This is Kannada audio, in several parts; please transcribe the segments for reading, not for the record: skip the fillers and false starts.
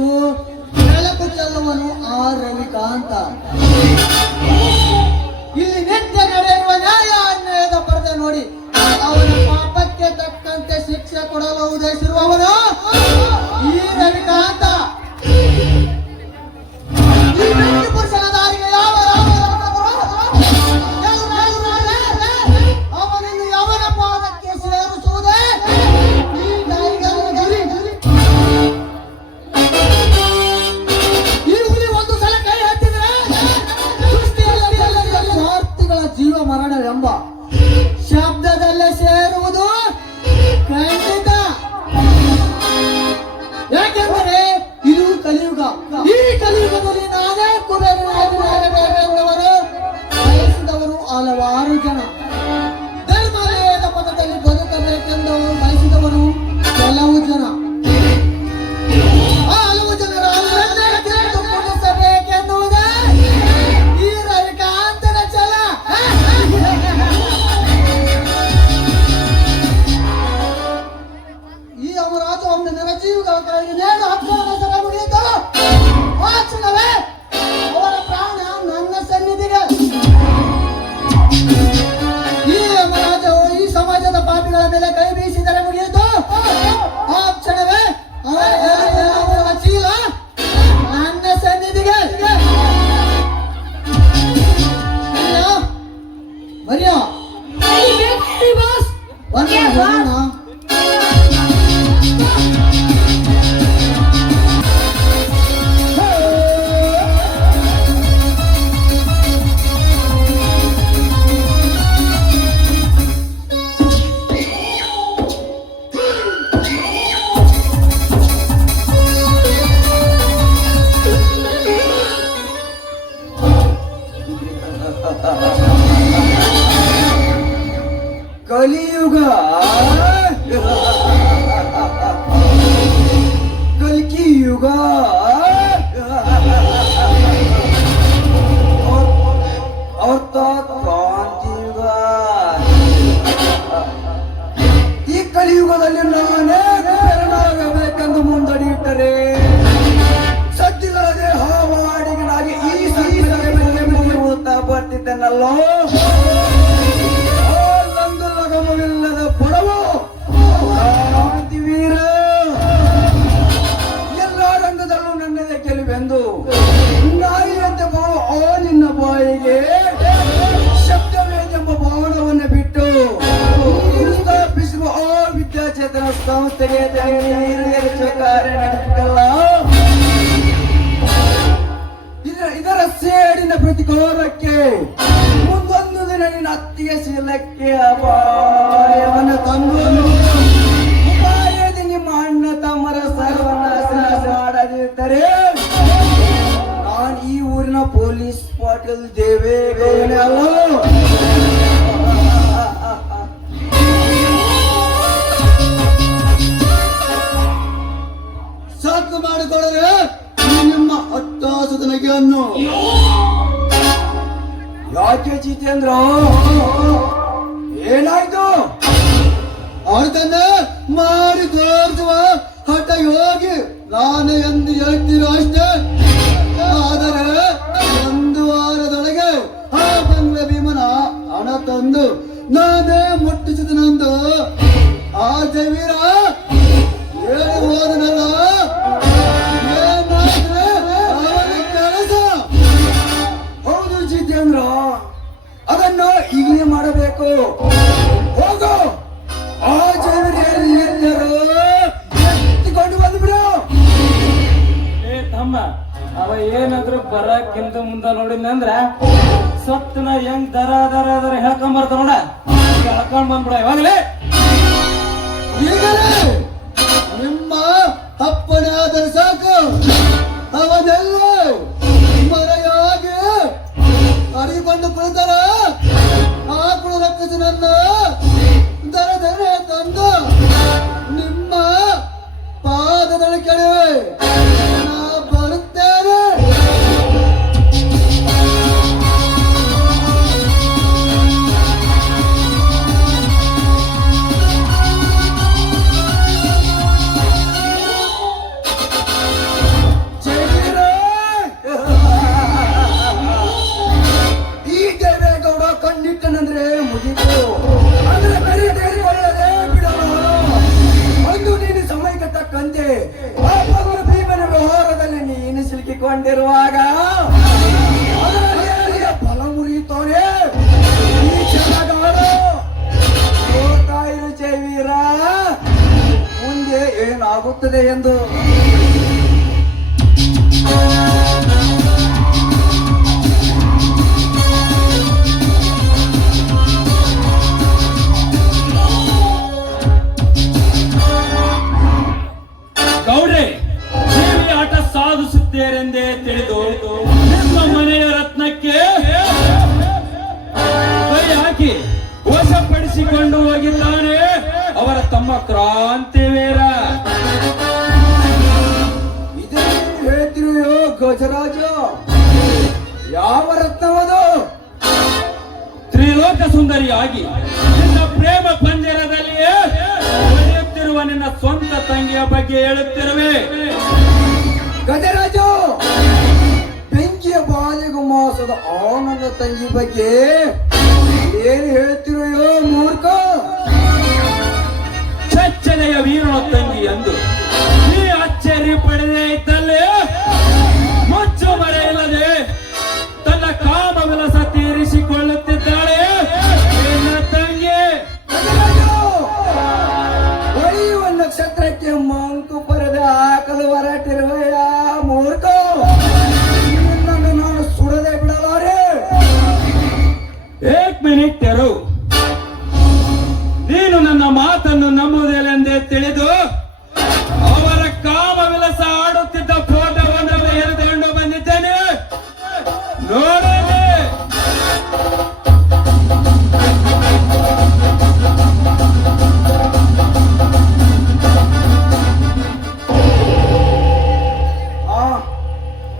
ಜಗತ್ತಿಗೂ ಬೆಳಕು ಚೆಲ್ಲುವನು ಆ ರವಿಕಾಂತ. ಇಲ್ಲಿ ನಿತ್ಯ ನಡೆಯುವ ನ್ಯಾಯ ಅನ್ಯಾಯದ ಪರದೆ ನೋಡಿ ಅವನ ಪಾಪಕ್ಕೆ ತಕ್ಕಂತೆ ಶಿಕ್ಷೆ ಕೊಡಲು ಉದ್ದೇಶಿರುವವನು ಈ ರವಿಕಾಂತ. ಈ ವ್ಯಕ್ತಿ ಪುರುಷನ ದಾರಿಗೆ ಯಾವ ಅವನನ್ನು ಅವನ ಪಾದಕ್ಕೆ ಸೇರಿಸುವುದೇ ಈ ದಾರಿಗಳ ಗುರಿ. ಈ ಹುಲಿ ಒಂದು ಸಲ ಕೈ ಹತ್ತಿದ್ರೆ ಸ್ವಾರ್ಥಿಗಳ ಜೀವ ಮರಣವೆಂಬ ಶಬ್ದದಲ್ಲೇ ಸೇರುವುದು ಖಂಡಿತ. ಯಾಕೆಂದರೆ ಇದು ಕಲಿಯುಗ. ಈ ಕಲಿಯುಗದಲ್ಲಿ ನಾನೇ ಕುಬೇರನಾಗಬೇಕೆಂದವರು ಬಯಸಿದವರು ಹಲವಾರು ಜನ. ಧರ್ಮಾಲಯದ ಪಥದಲ್ಲಿ ಬದುಕಬೇಕೆಂದವರು ಬಯಸಿದವರು ಕೆಲವು ಜನ. ಆ ಹಲವು ಜನರ ಮುಟ್ಟಿಸಬೇಕೆನ್ನುವುದೇ ಈ ರವಿಕಾಂತನ ಛಲ. ಈ ಅಮರಾಜು ಒಮ್ಮೆ ನರಜೀವಿಗಳ ಕೆಳಗೆ ನೇಣು ಹಾಕುವ ಸಲ ಮುಗಿಯಿತು. ಆ ಕ್ಷಣವೇ ಅವರ ಪ್ರಾಣ ನನ್ನ ಸನ್ನಿಧಿಗೆ. ಈ ಅಮರಾಜು ಈ ಸಮಾಜದ ಪಾಪಿಗಳ ಮೇಲೆ ಕೈ ಬೀಸಿದರೆ ಮುಗಿಯಿತು. ಆ ಕ್ಷಣವೇ ಅವರ ಚೀಲ ನನ್ನ ಸನ್ನಿಧಿಗೆ. ಬರಿಯೋ ಬರೋಣ. ಕಲಿಯುಗ ಕಲ್ಕಿಯುಗ ಅರ್ಥಾತ್ ಕ್ರಾಂತಿಯುಗ. ಈ ಕಲಿಯುಗದಲ್ಲಿ ನಾನೇ ಕುಬೇರನಾಗಬೇಕೆಂದು ಮುಂದಡಿಯಿಟ್ಟರೆ ಸದ್ದಿಲ್ಲದೆ ಹಾವಾಡಿಗನಾಗಿ ಈ ಸದ್ದಿಲ್ಲದೆ ಮುಗಿರುತ್ತಾ ಬರ್ತಿದ್ದೆನಲ್ಲೋ. ಲಗಮವಿಲ್ಲದ ಬಡವು ಕ್ರಾಂತಿವೀರ. ಎಲ್ಲ ರಂಗದಲ್ಲೂ ನನ್ನದೇ ಗೆಲುವೆಂದು ನಾಯಿಯಂತೆ ಬಾಳು ಆ ನಿನ್ನ ಬಾಯಿಗೆ ಶಬ್ದವೇನೆಂಬ ಬಾಣವನ್ನು ಬಿಟ್ಟು ನೀನು ಸ್ಥಾಪಿಸುವ ಆ ವಿದ್ಯಾಚೇತನ ಸಂಸ್ಥೆಗೆ ಕಾರ್ಯ ನಡೆಸಿದಲ್ಲ. ಇದರ ಸೇಡಿನ ಪ್ರತಿಕಾರಕ್ಕೆ ಮುಂದೊಂದು ದಿನ ನಿನ್ನ ಅತ್ತಿಗೆ ಶೀಲಕ್ಕೆ ಅಪಾಯವನ್ನು ತಂದು ಉಪಾಯದಿ ನಿಮ್ಮ ಅಣ್ಣ ತಮ್ಮರ ಸರ್ವನಾಶ ಮಾಡದಿದ್ದರೆ ನಾನು ಈ ಊರಿನ ಪೊಲೀಸ್ ಪಾಟೀಲ್ ದೇವೇಗೌಡ ಅಲ್ಲ. ಸಾಕು ಮಾಡಿಕೊಳ್ಳರೆ ನಿಮ್ಮ ಅಟ್ಟಾಸದ ನಗೆಯನ್ನು. ಯಾಕೆ ಜಿತೇಂದ್ರ ಏನಾಯ್ತು? ಅವ್ರದನ್ನ ಮಾಡಿ ತೋರಿಸುವ ಹಠ ಯೋಗಿ ನಾನು ಎಂದು ಹೇಳ್ತೀರೋ ಅಷ್ಟೇ. ಆದರೆ ಒಂದು ವಾರದೊಳಗೆ ಆ ಬಂಗ್ಲೆ ಭೀಮನ ಹಣ ತಂದು ನಾನೇ ಮುಟ್ಟಿಸಿದನಂದು ಆ ಜವೀರ ಹೇಳಿ ಹೋದನಲ್ಲ. ಅದನ್ನು ಈಗಲೇ ಮಾಡಬೇಕು. ಹೋಗು ಆ ಜನರು ಎತ್ತಿಕೊಂಡು ಬಂದ್ಬಿಡು. ತಮ್ಮ ಅವ ಏನಾದ್ರು ಬರಕ್ಕಿಂತ ಮುಂದ ನೋಡಿದ್ನಂದ್ರ ಸತ್ತನ ಹೆಂಗ್ ದರ ಹೇಳ್ಕೊಂಡ್ ಬರ್ತಾವ ನೋಡ. ಹೇಳ್ಕೊಂಡ್ ಬಂದ್ಬಿಡ ಇವಾಗಲೇ. ಈಗಲೇ ನಿಮ್ಮ ಅಪ್ಪನೇ ಆದರೂ ಸಾಕು. ಅವನೆಲ್ಲ ಮರೆಯಾಗಿ ಅಡಿಕೊಂಡು ಕುಳಿತಾರ. ಆ ಕುಳ ರಕ್ಷಸನನ್ನ ದರ ತಂದು ನಿಮ್ಮ ಪಾದದ ಕೆಳಗೆ ನಾ ಬರುತ್ತೇನೆ. ಕಟ್ಟಿಕೊಂಡಿರುವಾಗ ಅದರಲ್ಲಿ ಫಲ ಮುರಿಯುತ್ತವನೇ ಈ ಕ್ಷಣಗಾಡು. ನೋಡ್ತಾ ಇರು ಜಯವೀರ, ಮುಂದೆ ಏನಾಗುತ್ತದೆ ಎಂದು. ಗೌಡ್ರೆ, ನೀವು ಈ ಆಟ ಸಾಧಿಸುತ್ತೀರೆಂದೇ ತಿಳಿದು ನಿಮ್ಮ ಮನೆಯ ರತ್ನಕ್ಕೆ ಕೈ ಹಾಕಿ ವಶಪಡಿಸಿಕೊಂಡು ಹೋಗಿದ್ದಾನೆ ಅವರ ತಮ್ಮ ಕ್ರಾಂತಿವೀರ. ಇದೇನು ಹೇಳ್ತಿರೋ ಗಜರಾಜ? ಯಾವ ರತ್ನವದು? ತ್ರಿಲೋಕ ಸುಂದರಿಯಾಗಿ ನಿನ್ನ ಪ್ರೇಮ ಪಂಜರದಲ್ಲಿಯೇ ನಡೆಯುತ್ತಿರುವ ನಿನ್ನ ಸ್ವಂತ ತಂಗಿಯ ಬಗ್ಗೆ ಹೇಳುತ್ತಿರುವೆ. ಗಜರಾಜ, ಬೆಂಕಿಯ ಬಾಲಿಗು ಮಾಸದ ಆ ನನ್ನ ತಂಗಿ ಬಗ್ಗೆ ಏನು ಹೇಳ್ತಿರೋ ಮೂರ್ಖ? ಚಚ್ಚನೆಯ ವೀರನ ತಂಗಿ ಎಂದು ಈ ಅಚ್ಚರಿ ಪಡೆದೇ ಇದ್ದಲ್ಲಿ ಮುಚ್ಚು ಮರೆ ಇಲ್ಲದೆ ತನ್ನ ಕಾಮ ವಿಲಾಸ ತೀರಿಸಿಕೊಳ್ಳುತ್ತಿದ್ದಾಳೆ ನಿನ್ನ ತಂಗಿ. ಹೊಳೆಯುವ ನಕ್ಷತ್ರಕ್ಕೆ ಮಂಕು ಪರದೆ ಹಾಕಲು ಹೊರಟಿರುವೆಯ ಮೂರ್ಖ. ನಿನ್ನನ್ನು ನಾನು ಸುಡದೆ ಬಿಡಲಾರೆ. ಏಕ್ ಮಿನಿಟ್ ತೆರು. ನೀನು ನನ್ನ ಮಾತನ್ನು ನಂಬುವುದಿല്ലെಂದೇ ತಿಳಿದು ಅವರ ಕಾಮ ವಿಲಾಸ ಆಡುತ್ತಿದ್ದ ಫೋಟೋವನ್ನು ತೆಗೆದುಕೊಂಡು ಬಂದಿದ್ದೇನೆ, ನೋಡಲಿ.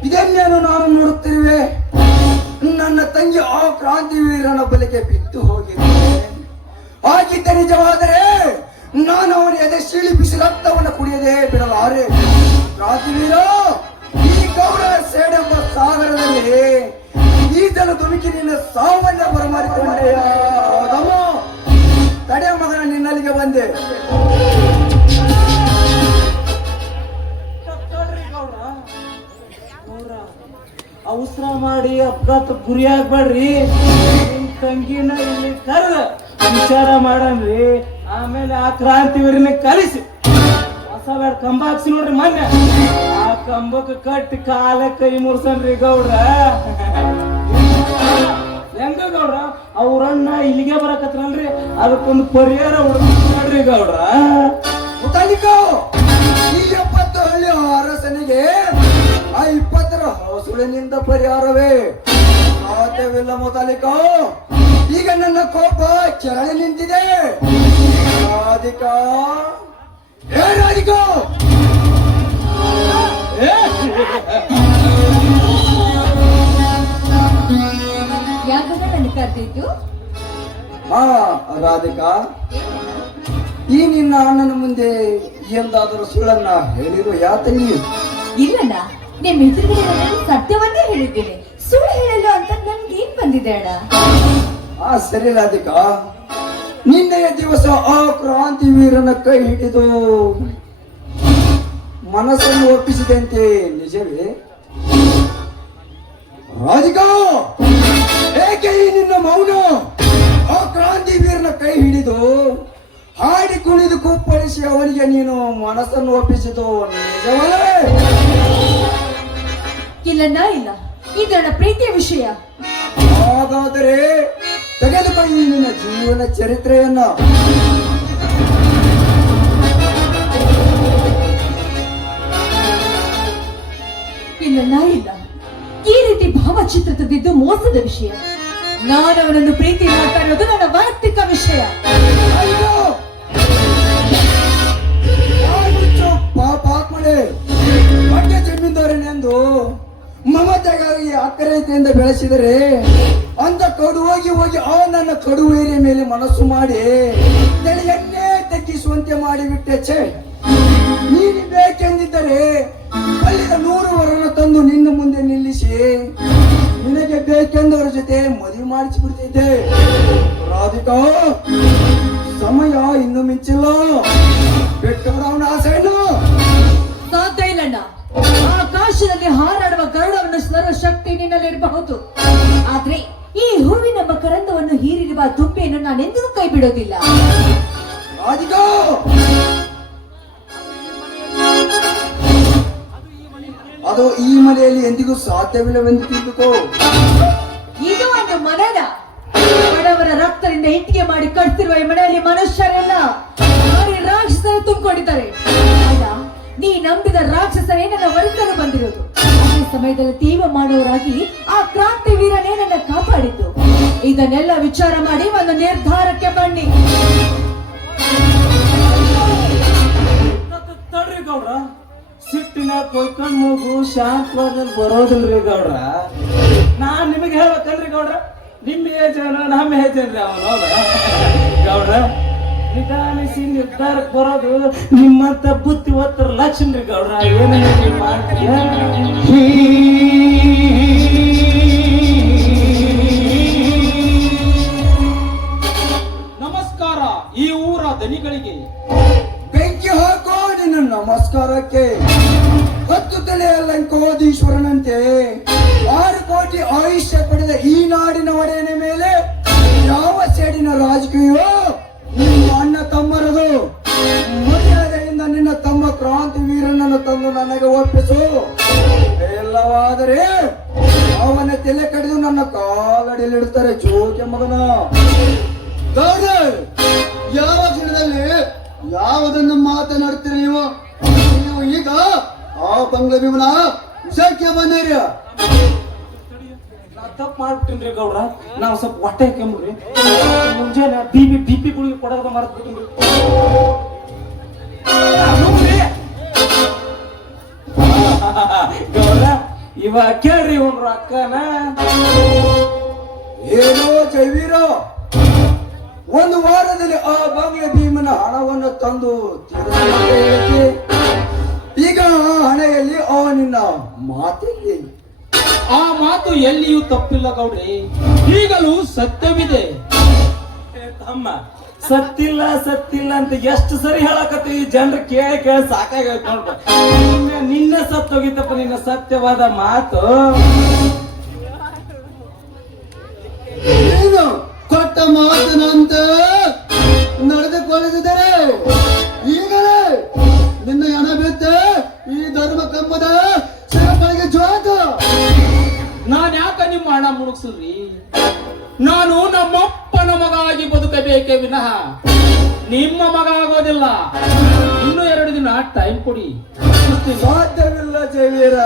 ಇದನ್ನೇನು ನಾನು ನೋಡುತ್ತಿರುವೆ? ನನ್ನ ತಂಗಿ ಆ ಕ್ರಾಂತಿವೀರನ ಬಲಿಗೆ ಬಿದ್ದು ಹೋಗಿದೆ. ಹಾಗಿದ್ದ ನಿಜವಾದರೆ ನಾನು ಅವನ ಎದೆ ಸೀಳಿ ಬಿಸಿ ರಕ್ತವನ್ನು ಕುಡಿಯದೆ ಬಿಡಲಾರೆ. ಕ್ರಾಂತಿವೀರ, ಈ ಗೌಡ ಸೇಡೆಂಬ ಸಾಗರದಲ್ಲಿ ಈಜಲು ಧುಮುಕಿ ನಿನ್ನ ಸಾವನ್ನ ಬರಮಾಡಿಕೊಂಡೆಯ. ಹೌದಮ್ಮ, ತಡೆ ಮಗನ, ನಿನ್ನಲ್ಲಿಗೆ ಬಂದೆ. ಅವಸರ ಮಾಡಿ ಅಪ್ಘಾತ ಗುರಿ ಆಗ್ಬೇಡ್ರಿ. ನಿಮ್ ತಂಗಿನ ಇಲ್ಲಿ ಕರೆದ ವಿಚಾರ ಮಾಡನ್ರಿ. ಆಮೇಲೆ ಆ ಕ್ರಾಂತಿವೀರನ ಕಲಿಸಿ ಹೊಸ ಬೇಡ ಕಂಬ ಹಾಕ್ಸಿ ನೋಡ್ರಿ. ಮೊನ್ನೆ ಆ ಕಂಬಕ್ಕೆ ಕಟ್ಟಿ ಕಾಲ ಕೈ ಮುರ್ಸನ್ರಿ ಗೌಡ್ರ. ಹೆಂಗ ಗೌಡ್ರ, ಅವ್ರಣ್ಣ ಇಲ್ಲಿಗೆ ಬರಕತ್ರಲ್ರಿ, ಅದಕ್ಕೊಂದು ಪರಿಹಾರ ಹುಡುಕ್ರಿ ಗೌಡ್ರ. ಮುತಾಲಿಕೋ, ಈ 70 ಹಳ್ಳಿ ಅರಸನಿಗೆ ಆ 20ರ ಹಸುಳಿನಿಂದ ಪರಿಹಾರವೇ ಸಾಧ್ಯವಿಲ್ಲ ಮುತಾಲಿಕೋ. ಈಗ ನನ್ನ ಕೋಪ ಚರಳಿ ನಿಂತಿದೆ. ರಾಧಿಕಾ, ಏ ರಾಧಿಕಾ, ಯಾಕಂದ್ರೆ ನನ್ನ ಕರೆದಿದ್ದು? ಹಾ ರಾಧಿಕಾ, ಈ ನಿನ್ನ ಅಣ್ಣನ ಮುಂದೆ ಎಂದಾದರೂ ಸುಳ್ಳನ್ನ ಹೇಳಿರುವ ಯಾತನಿ? ಇಲ್ಲಣ್ಣ, ನಿಮ್ ಎದುರುಗಡೆ ನಾನು ಸತ್ಯವನ್ನೇ ಹೇಳಿದ್ದೇನೆ. ಸುಳ್ಳು ಹೇಳಲ್ಲ ಅಂತ ನನ್ಗೆ ಏನ್ ಬಂದಿದೆ ಅಣ್ಣ? ಆ ಸರಿ ರಾಧಿಕಾ, ನಿನ್ನೆಯ ದಿವಸ ಆ ಕ್ರಾಂತಿವೀರನ ಕೈ ಹಿಡಿದು ಮನಸ್ಸನ್ನು ಒಪ್ಪಿಸಿದಂತೆ ನಿಜವೇ? ರಾಧಿಕಾ, ಏಕೆ ಈ ನಿನ್ನ ಮೌನ? ಆ ಕ್ರಾಂತಿವೀರನ ಕೈ ಹಿಡಿದು ಹಾಡಿ ಕುಣಿದು ಕುಪ್ಪಳಿಸಿ ಅವನಿಗೆ ನೀನು ಮನಸ್ಸನ್ನು ಒಪ್ಪಿಸಿದು ನಿಜವಲ್ಲವೇ? ಇಲ್ಲಣ್ಣ, ಇಲ್ಲ, ಇದಣ್ಣ ಪ್ರೀತಿಯ ವಿಷಯ. ಹಾಗಾದರೆ ತೆಗೆದುಕೊಳ್ಳಿ ನಿನ್ನ ಜೀವನ ಚರಿತ್ರೆಯನ್ನ. ಇಲ್ಲಣ್ಣ, ಇಲ್ಲ, ಈ ರೀತಿ ಭಾವಚಿತ್ರ ತೆಗೆದಿದ್ದು ಮೋಸದ ವಿಷಯ. ನಾನು ಅವನನ್ನು ಪ್ರೀತಿ ಮಾಡ್ತಾ ಇರೋದು ನನ್ನ ವೈಯಕ್ತಿಕ ವಿಷಯ. ಅಯ್ಯೋ, ಪಾಪಾತ್ಮಳೆ, ಹೊಟ್ಟೆ ಜಮೀನ್ದಾರನೆಂದು ಮಮತೆಗಾಗಿ ಅಕ್ಕರೆಯಿಂದ ಬೆಳೆಸಿದರೆ ಅಂತ ಕಡು ಹೋಗಿ ಹೋಗಿ ಆ ನನ್ನ ಕಡುವೇರಿಯ ಮೇಲೆ ಮನಸ್ಸು ಮಾಡಿ ತಲೆಯನ್ನೇ ತಗ್ಗಿಸುವಂತೆ ಮಾಡಿಬಿಟ್ಟೆ. ಛೇ, ನೀನು ಬೇಕೆಂದಿದ್ದರೆ ಅಲ್ಲಿನ 100 ವರನ ತಂದು ನಿನ್ನ ಮುಂದೆ ನಿಲ್ಲಿಸಿ ನಿನಗೆ ಬೇಕೆಂದವರ ಜೊತೆ ಮದುವೆ ಮಾಡಿಸಿಬಿಡ್ತಿದ್ದೆ. ರಾಧಿಕಾ, ಸಮಯ ಇನ್ನು ಮಿಂಚಿಲ್ಲ. ಬೆಟ್ಟವನ ಆಸೆಯನ್ನು ಸಾಧ್ಯ ಇಲ್ಲಣ್ಣ. ಆಕಾಶ ಆಕಾಶದಲ್ಲಿ ಹಾರಾಡುವ ಗರುಡವನ್ನು ಸರ್ವ ಶಕ್ತಿ ನಿನ್ನಲ್ಲಿರಬಹುದು, ಆದ್ರೆ ಈ ಹೂವಿನ ಮಕರಂದವನ್ನು ಹೀರಿರುವ ದುಂಬಿಯನ್ನು ನಾನೆಂದೂ ಕೈ ಬಿಡೋದಿಲ್ಲ. ರಾಧಿಕಾ, ಅದು ಈ ಮನೆಯಲ್ಲಿ ಎಂದಿಗೂ ಸಾಧ್ಯವಿಲ್ಲವೆಂದು ತಿಳಿದುಕೋ. ಇದು ಒಂದು ಮನೆನ ಬಡವರ ರಕ್ತದಿಂದ ಇಟ್ಟಿಗೆ ಮಾಡಿ ಕಟ್ತಿರುವ ಈ ಮನೆಯಲ್ಲಿ ಮನುಷ್ಯರೆಲ್ಲ ಬರೀ ರಾಕ್ಷಸರು ತುಂಬಿಕೊಂಡಿದ್ದಾರೆ. ಅಲ್ಲ, ನೀ ನಂಬಿದ ರಾಕ್ಷಸರೇ ನನ್ನ ಹೊರತಲು ಬಂದಿರೋದು. ಅದೇ ಸಮಯದಲ್ಲಿ ತೀವ್ರ ಮಾಡುವವರಾಗಿ ಆ ಕ್ರಾಂತಿ ವೀರನೇ ನನ್ನ ಕಾಪಾಡಿದ್ದು. ಇದನ್ನೆಲ್ಲ ವಿಚಾರ ಮಾಡಿ ಒಂದು ನಿರ್ಧಾರಕ್ಕೆ ಬನ್ನಿ. ತಡ್ರಿ ಗೌಡ್ರ, ಸಿಟ್ಟಿನ ಕೊಯ್ಕೊಂಡ್ ಮೂಗು ಶಾಂತವಾದಲ್ಲಿ ಬರೋದಿಲ್ರಿ ಗೌಡ್ರ. ನಾನ್ ನಿಮಗೆ ಹೇಳ್ಬೇಕಲ್ರಿ ಗೌಡ್ರ, ನಿಮ್ಮ ಏಜೇನು ನಮ್ಮ ಏಜೇನ್ರಿ ಅವನು ಗೌಡ್ರ. ನಿಧಾನಿಸಿ ನಿರ್ಧಾರಕ್ಕೆ ಬರೋದು ನಿಮ್ಮಂತ ಬುದ್ಧಿವಂತರ ಲಕ್ಷಣ ರೀ ಗೌಡ್ರ. ಏನೇನು ಮಾಡ್ತೀಯ? ನಮಸ್ಕಾರ ಈ ಊರ ದನಿಗಳಿಗೆ. ಬೆಂಕಿ ಹಾಕೋ ನಿನ್ನ ನಮಸ್ಕಾರಕ್ಕೆ. 10 ತಲೆಯ ಲಂಕೋದೀಶ್ವರನಂತೆ 6 ಕೋಟಿ ಆಯುಷ್ಯ ಪಡೆದ ಈ ನಾಡಿನ ಒಡೆಯನ ಮೇಲೆ ಯಾವ ಸೇಡಿನ ರಾಜಕೀಯವೋ ನಿಮ್ಮ ಅಣ್ಣ ತಮ್ಮರದು. ಮರ್ಯಾದೆಯಿಂದ ನಿನ್ನ ತಮ್ಮ ಕ್ರಾಂತಿ ವೀರನನ್ನು ತಂದು ನನಗೆ ಒಪ್ಪಿಸು. ಇಲ್ಲವಾದರೆ ಅವನ ತಲೆ ಕಡಿದು ನನ್ನ ಕಾಲಡಿಯಲ್ಲಿಡುತ್ತಾರೆ ಚೋಕೆ ಮಗನ. ಯಾವ ಕ್ಷಣದಲ್ಲಿ ಯಾವುದನ್ನು ಮಾತನಾಡ್ತೀರಿ ನೀವು? ನೀವು ಈಗ ಆ ಬಂಗ್ಲೆ ಭೀಮನ ವಿಷಯಕ್ಕೆ ಬಂದಿರಿ. ನಾ ತಪ್ಪು ಮಾಡ್ಬಿಟ್ಟಿನ್ರಿ ಗೌಡ್ರ. ನಾವು ಸ್ವಲ್ಪ ಹೊಟ್ಟೆ ಕೆಮ್ಮ್ರಿ. ಮುಂಜಾನೆ ಬಿಪಿ ಗುಳಿಗೆ ಕೊಡೋದ ಮರ್ತ್ಬಿಟ್ಟಿನ್ರಿ ಗೌಡ್ರ. ಇವಾಗ ಕೇಳ್ರಿ ಇವ್ರ ಅಕ್ಕನ. ಏನೋ ಜೈವೀರ, ಒಂದು ವಾರದಲ್ಲಿ ಆ ಬಂಗ್ಲೆ ಭೀಮನ ಹಣವನ್ನು ತಂದು ತೀರಿಸುವಂತೆ. ಈಗ ಆ ಹಣೆಯಲ್ಲಿ ನಿನ್ನ ಮಾತೆಲ್ಲಿ? ಆ ಮಾತು ಎಲ್ಲಿಯೂ ತಪ್ಪಿಲ್ಲ ಗೌಡ್ರಿ, ಈಗಲೂ ಸತ್ಯವಿದೆ. ತಮ್ಮ ಸತ್ತಿಲ್ಲ ಸತ್ತಿಲ್ಲ ಅಂತ ಎಷ್ಟು ಸರಿ ಹೇಳಕತ್ತೀವಿ. ಜನರು ಕೇಳಿ ಸಾಕಾಗೈತೆ ನೋಡ್ಪ. ನಿನ್ನೆ ಸತ್ತೋಗಿತ್ತಪ್ಪ ನಿನ್ನ ಸತ್ಯವಾದ ಮಾತು. ಏನು ಕೊಟ್ಟ ಮಾತನಂತೆ ನಡೆದುಕೊಳ್ಳಿದ್ದಾರೆ. ಈಗಲೇ ನಿನ್ನ ಹಣ ಬಿತ್ತೆ ಈ ಧರ್ಮ ಕಂಬದ ಸೇರ್ಪಡೆಗೆ ಜೋತ. ನಾನ್ ಯಾಕ ನಿಮ್ಮ ಹಣ ಮುಳುಗ್ಸುದ್ರಿ? ನಾನು ನಮ್ಮಪ್ಪನ ಮಗ ಆಗಿ ಬದುಕಬೇಕೇ ವಿನಃ ನಿಮ್ಮ ಮಗ ಆಗೋದಿಲ್ಲ. ಇನ್ನು 2 ದಿನ ಟೈಮ್ ಕೊಡಿ. ಸಾಧ್ಯವಿಲ್ಲ ಜೈವೀರ,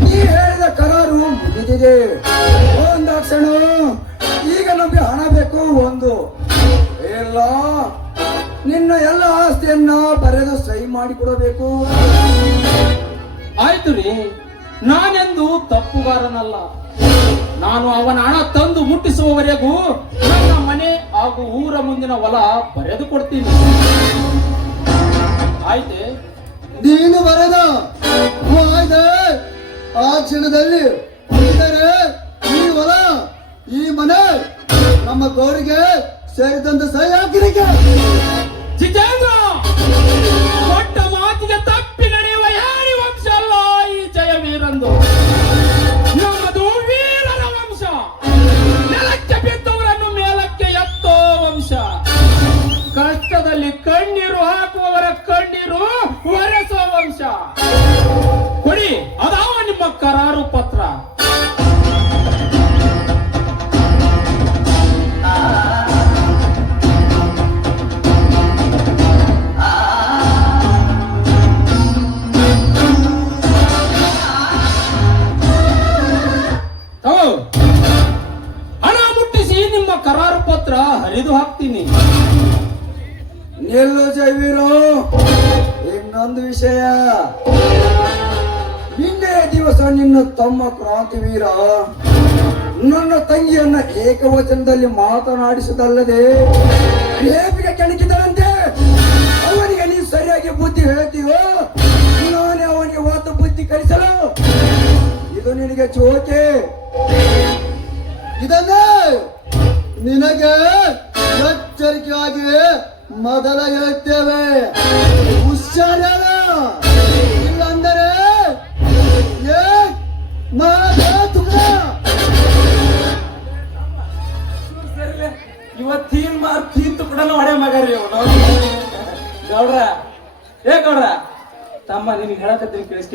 ನೀ ಹೇಳಿದ ಕರಾರು ಮುಗಿದಿದೆ. ಒಂದಾಕ್ಷಣ ಈಗ ನಮ್ಗೆ ಹಣ ಬೇಕು. ಒಂದು ಇಲ್ಲ, ನಿನ್ನ ಎಲ್ಲ ಆಸ್ತಿಯನ್ನ ಬರೆದು ಸಹಿ ಮಾಡಿಕೊಡಬೇಕು. ಆಯ್ತು ರೀ, ನಾನೆಂದು ತಪ್ಪುಗಾರನಲ್ಲ. ನಾನು ಅವನ ಹಣ ತಂದು ಮುಟ್ಟಿಸುವವರೆಗೂ ನನ್ನ ಮನೆ ಹಾಗೂ ಊರ ಮುಂದಿನ ಹೊಲ ಬರೆದು ಕೊಡ್ತೀನಿ. ಆಯ್ತೆ? ನೀನು ಬರೆದ ವಾಯ್ದೆ ಆ ಕ್ಷಣದಲ್ಲಿ ಮುಗಿದರೆ ಈ ಹೊಲ ಈ ಮನೆ ನಮ್ಮ ಗೌರಿಗೆ ಸೇರಿದಂತ ಸಹಿ ಹಾಕಿರಿಗೆ. ಜಿತೇಂದ್ರ, ಕೊಟ್ಟ ಮಾತಿಗೆ ತಪ್ಪಿ ನಡೆಯುವ ಯಾರಿ ವಂಶ ಅಲ್ಲ ಈ ಜಯವೀರಂದು. ನಮ್ಮದು ವೀರರ ವಂಶ, ನೆಲಕ್ಕೆ ಬಿದ್ದವರನ್ನು ಮೇಲಕ್ಕೆ ಎತ್ತೋ ವಂಶ. ಕಷ್ಟದಲ್ಲಿ ಕಣ್ಣೀರು ಹಾಕುವವರ ಕಣ್ಣೀರು ಒರೆಸೋ ವಂಶ. ಕೊಡಿ ಅದಾವ ನಿಮ್ಮ ಕರಾರು ಪತ್ರ. ಹಣ ಮುಟ್ಟಿಸಿ ನಿಮ್ಮ ಕರಾರು ಪತ್ರ ಹರಿದು ಹಾಕ್ತೀನಿ. ನಿಲ್ಲು ಜೈವೀರು, ಇನ್ನೊಂದು ವಿಷಯ. ನಿನ್ನೆ ದಿವಸ ನಿನ್ನ ತಮ್ಮ ಕ್ರಾಂತಿವೀರ ನನ್ನ ತಂಗಿಯನ್ನ ಏಕವಚನದಲ್ಲಿ ಮಾತನಾಡಿಸುವುದಲ್ಲದೆ ರೇಪಿಗೆ ಕೆಣಕಿದರಂತೆ. ಅವನಿಗೆ ನೀವು ಸರಿಯಾಗಿ ಬುದ್ಧಿ ಹೇಳ್ತೀವೋ? ನಾನೇ ಅವನಿಗೆ ಒಂದು ಬುದ್ಧಿ ಕಲಿಸಲು. ಇದು ನಿನಗೆ ಚೋಕೆ. ಇದನ್ನೇ ನಿನಗೆ ಎಚ್ಚರಿಕೆಯಾಗಿ ಮೊದಲ ಹೇಳ್ತೇವೆ. ಹುಷಾರ, ಇಲ್ಲಂದರೆ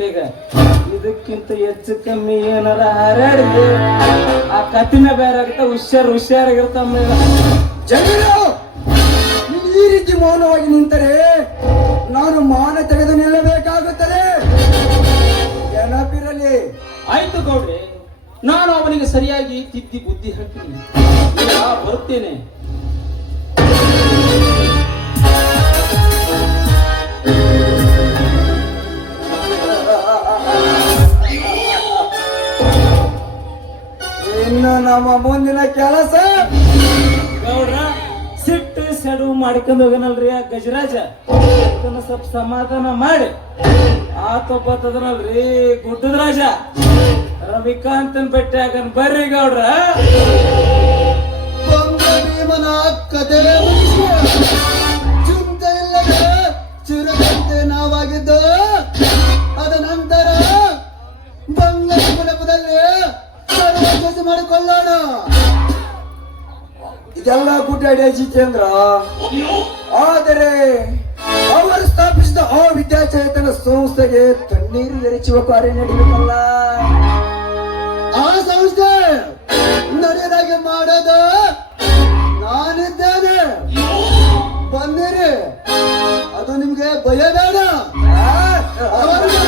ಈಗ ಇದಕ್ಕಿಂತ ಹೆಚ್ಚು ಕಮ್ಮಿ ಏನಾರ ಹಾರಾಡಿ ಆ ಕತ್ತಿನ ಬೇರೆ ಆಗುತ್ತೆ ಹುಷಾರಾಗಿರ್ತಾವ ಜಮೀರು ನೀನು ಈ ರೀತಿ ಮೌನವಾಗಿ ನಿಂತರೆ ನಾನು ಮಾನ ತೆಗೆದು ನಿಲ್ಲಬೇಕಾಗುತ್ತದೆ. ನೆನಪಿರಲಿ. ಆಯ್ತು ಗೌಡ್ರೆ, ನಾನು ಅವನಿಗೆ ಸರಿಯಾಗಿ ತಿದ್ದಿ ಬುದ್ಧಿ ಹೇಳ್ತೀನಿ. ಈಗ ಬರುತ್ತೇನೆ. ಇನ್ನು ನಮ್ಮ ಮುಂದಿನ ಕೆಲಸ ಗೌಡ್ರ ಸಿಟ್ಟು ಸೆಡು ಮಾಡ್ಕೊಂಡು ಹೋಗನಲ್ರಿ ಆ ಗಜರಾಜ, ಅದನ್ನ ಸ್ವಲ್ಪ ಸಮಾಧಾನ ಮಾಡಿ ಆತೊಬ್ಬತ್ತದನಲ್ರಿ ಗುಡ್ಡದ ರಾಜ ರವಿಕಾಂತನ್ ಭೇಟಿ ಆಗನ್ ಬರ್ರಿ ಗೌಡ್ರ. ಭೀಮನ ಕಥೆ ಚಿಂತೆ ಇಲ್ಲದೆ ಚಿರದಂತೆ ನಾವಾಗಿದ್ದು ಅದ ನಂತರ ಬಂಗಾರ ಮಂಡಪದಲ್ಲಿ ಸರ್ವನಾಶ ಮಾಡಿಕೊಳ್ಳೋಣ. ಇದೆಲ್ಲ ಗುಡ್ ಐಡಿಯಾ ಜಿತೇಂದ್ರ. ಆದರೆ ಅವರು ಸ್ಥಾಪಿಸಿದ ಆ ವಿದ್ಯಾಚೇತನ ಸಂಸ್ಥೆಗೆ ತಣ್ಣೀರು ಎರಚುವ ಕಾರ್ಯ ನಡೆಯಬೇಕಲ್ಲ. ಆ ಸಂಸ್ಥೆ ನಡೆಯದಾಗೆ ಮಾಡೋದು ನಾನಿದ್ದೇನೆ. ಬಂದಿರಿ, ಅದು ನಿಮ್ಗೆ ಭಯ ಬೇಡ. ಅವರನ್ನ